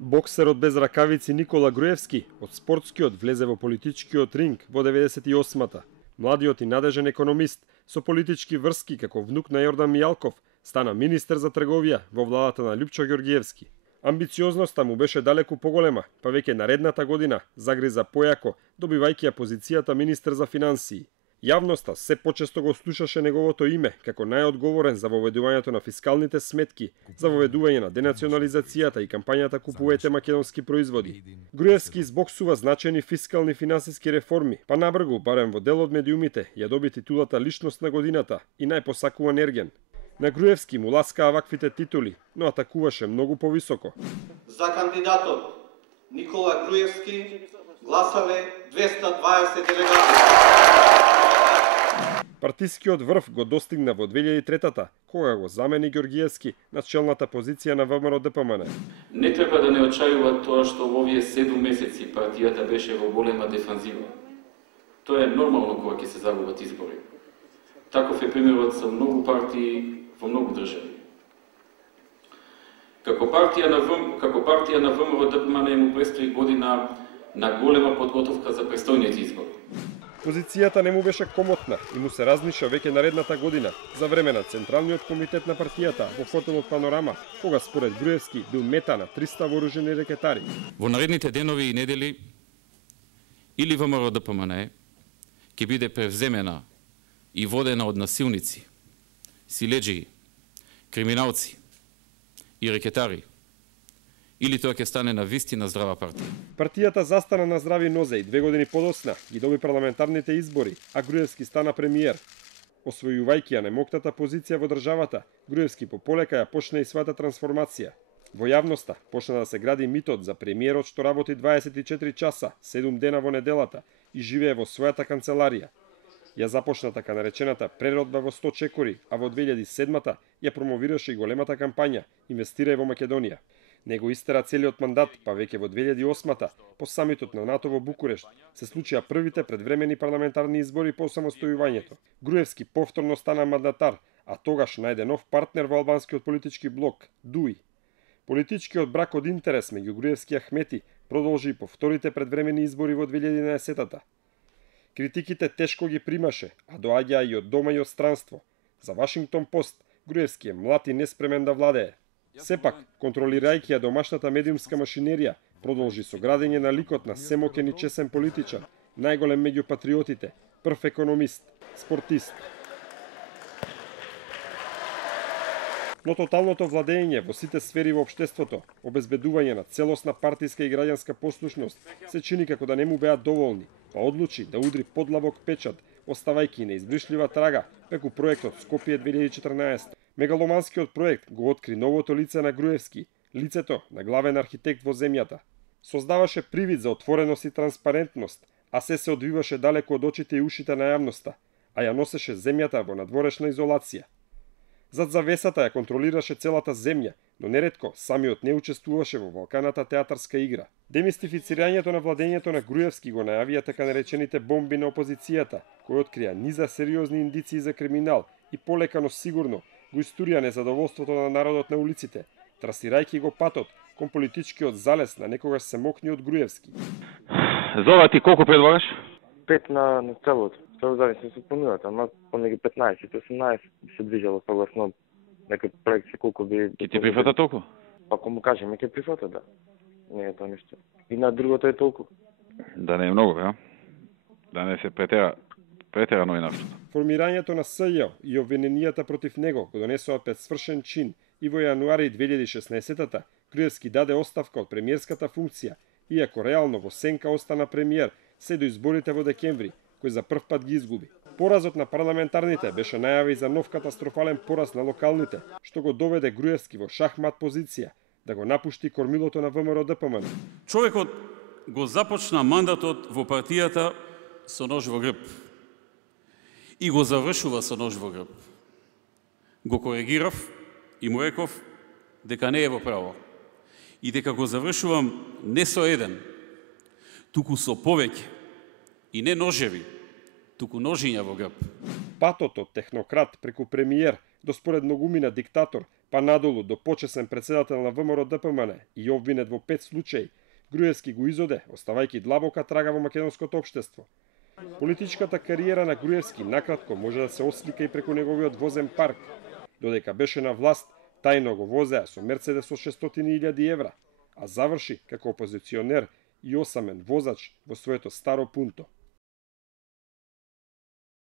Боксерот без ракавици Никола Груевски од спортскиот влезе во политичкиот ринг во 98-та. Младиот и надежен економист со политички врски како внук на Јордан Мијалков стана министер за трговија во владата на Љупчо Ѓоргиевски. Амбициозноста му беше далеку поголема, па веќе наредната година загриза појако, добивајќи ја позицијата министер за финансии. Јавноста се почесто го слушаше неговото име како најодговорен за воведувањето на фискалните сметки, за воведување на денационализацијата и кампањата Купувајте македонски производи. Груевски избоксува значајни фискални финансиски реформи, па набргу, барем во дел од медиумите, ја доби титулата личност на годината и најпосакуван ерген. На Груевски му ласкаа ваквите титули, но атакуваше многу повисоко. За кандидатот Никола Груевски гласале 220 делегати. Партискиот врв го достигна во 2003-та, кога го замени Ѓоргиевски на челната позиција на ВМРО-ДПМН. Не треба да не очајува тоа што во овие 7 месеци партијата беше во голема дефанзива. Тоа е нормално кога ќе се загубат избори. Таков е примерот со многу партии во многу држави. Како партија на ВМРО-ДПМН му престои година на голема подготовка за престојните избори. Позицијата не му беше комотна и му се размиша веќе наредната година за време на Централниот комитет на партијата во хотелот Панорама, кога според Груевски бил мета на 300 вооружени рекетари. Во наредните денови и недели или ВМРО-ДПМН ќе биде превземена и водена од насилници, силеџии, криминалци и рекетари, или тоа ќе стане на вистина здрава партија. Партијата застана на здрави нозе и 2 години подосна ги доби парламентарните избори, а Груевски стана премиер. Освојувајќи ја немоктата позиција во државата, Груевски пополека ја почна и својата трансформација. Во јавноста почна да се гради митот за премиерот што работи 24 часа, 7 дена во неделата и живее во својата канцеларија. Ја започна така наречената преродба во 100 чекори, а во 2007-та ја промовираше и големата кампања Инвестирај во Македонија. Него истера целиот мандат, па веќе во 2008-та, по самитот на НАТО во Букурешт, се случија првите предвремени парламентарни избори по самостојувањето. Груевски повторно стана мандатар, а тогаш најде нов партнер во албанскиот политички блок, ДУИ. Политичкиот брак од интерес меѓу Груевски и Ахмети продолжи и по вторите предвремени избори во 2011-та. Критиките тешко ги примаше, а доаѓаа и од дома и од странство. За Вашингтон Пост, Груевски е млад и неспремен да владее. Сепак, контролирајќи ја домашната медиумска машинерија, продолжи со градење на ликот на семокен и чесен политичар, најголем меѓу патриотите, прв економист, спортист. Но тоталното владење во сите сфери во општеството, обезбедување на целосна партиска и граѓанска послушност, се чини како да не му беа доволни, па одлучи да удри подлабок печат, оставајќи неизбришлива трага преку проектот Скопје 2014. Мегаломанскиот проект го откри новото лице на Груевски, лицето на главен архитект во земјата. Создаваше привид за отвореност и транспарентност, а се одвиваше далеку од очите и ушите на јавноста, а ја носеше земјата во надворешна изолација. Зад завесата ја контролираше целата земја, но неретко самиот не учествуваше во валканата театарска игра. Демистифицирањето на владењето на Груевски го најавија така наречените бомби на опозицијата, кои открија низа сериозни индиции за криминал и полека, но сигурно го истурија незадоволството на народот на улиците, трасирајќи го патот кон политичкиот залез на некогаш семокниот Груевски. Зова ти колку предлагаш? 5 на целото. Тоа зависи од понудата, ама понеги 15-18 би се движело согласно некој проекција колку би... Ке ти прифата толку? Ако му кажеме, ќе прифата, да. Не е тоа нешто. И на другото е толку. Да не е многу, ја? Да не се претерано и нафтото. Формирањето на СЈ и обвиненијата против него го донесоа пред свршен чин и во јануари 2016-та Груевски даде оставка од премиерската функција, иако реално во сенка остана премиер се до изборите во декември, кој за прв пат ги изгуби. Поразот на парламентарните беше најава и за нов катастрофален пораз на локалните, што го доведе Груевски во шахмат позиција, да го напушти кормилото на ВМРО-ДПМН. Човекот го започна мандатот во партијата со нож во грб и го завршува со нож во грб. Го коригирав и му реков дека не е во право и дека го завршувам не со еден, туку со повеќе и не ножеви, туку ножиња во грб. Патот од технократ преку премиер до според многумина диктатор па надолу до почесен председател на ВМРО ДПМН и обвинет во 5 случаи, Груевски го изоде, оставајќи длабока трага во македонското општество. Политичката кариера на Груевски накратко може да се ослика и преку неговиот возен парк. Додека беше на власт, тајно го возеа со Мерцедес со 600.000 евра, а заврши како опозиционер и осамен возач во своето старо пунто.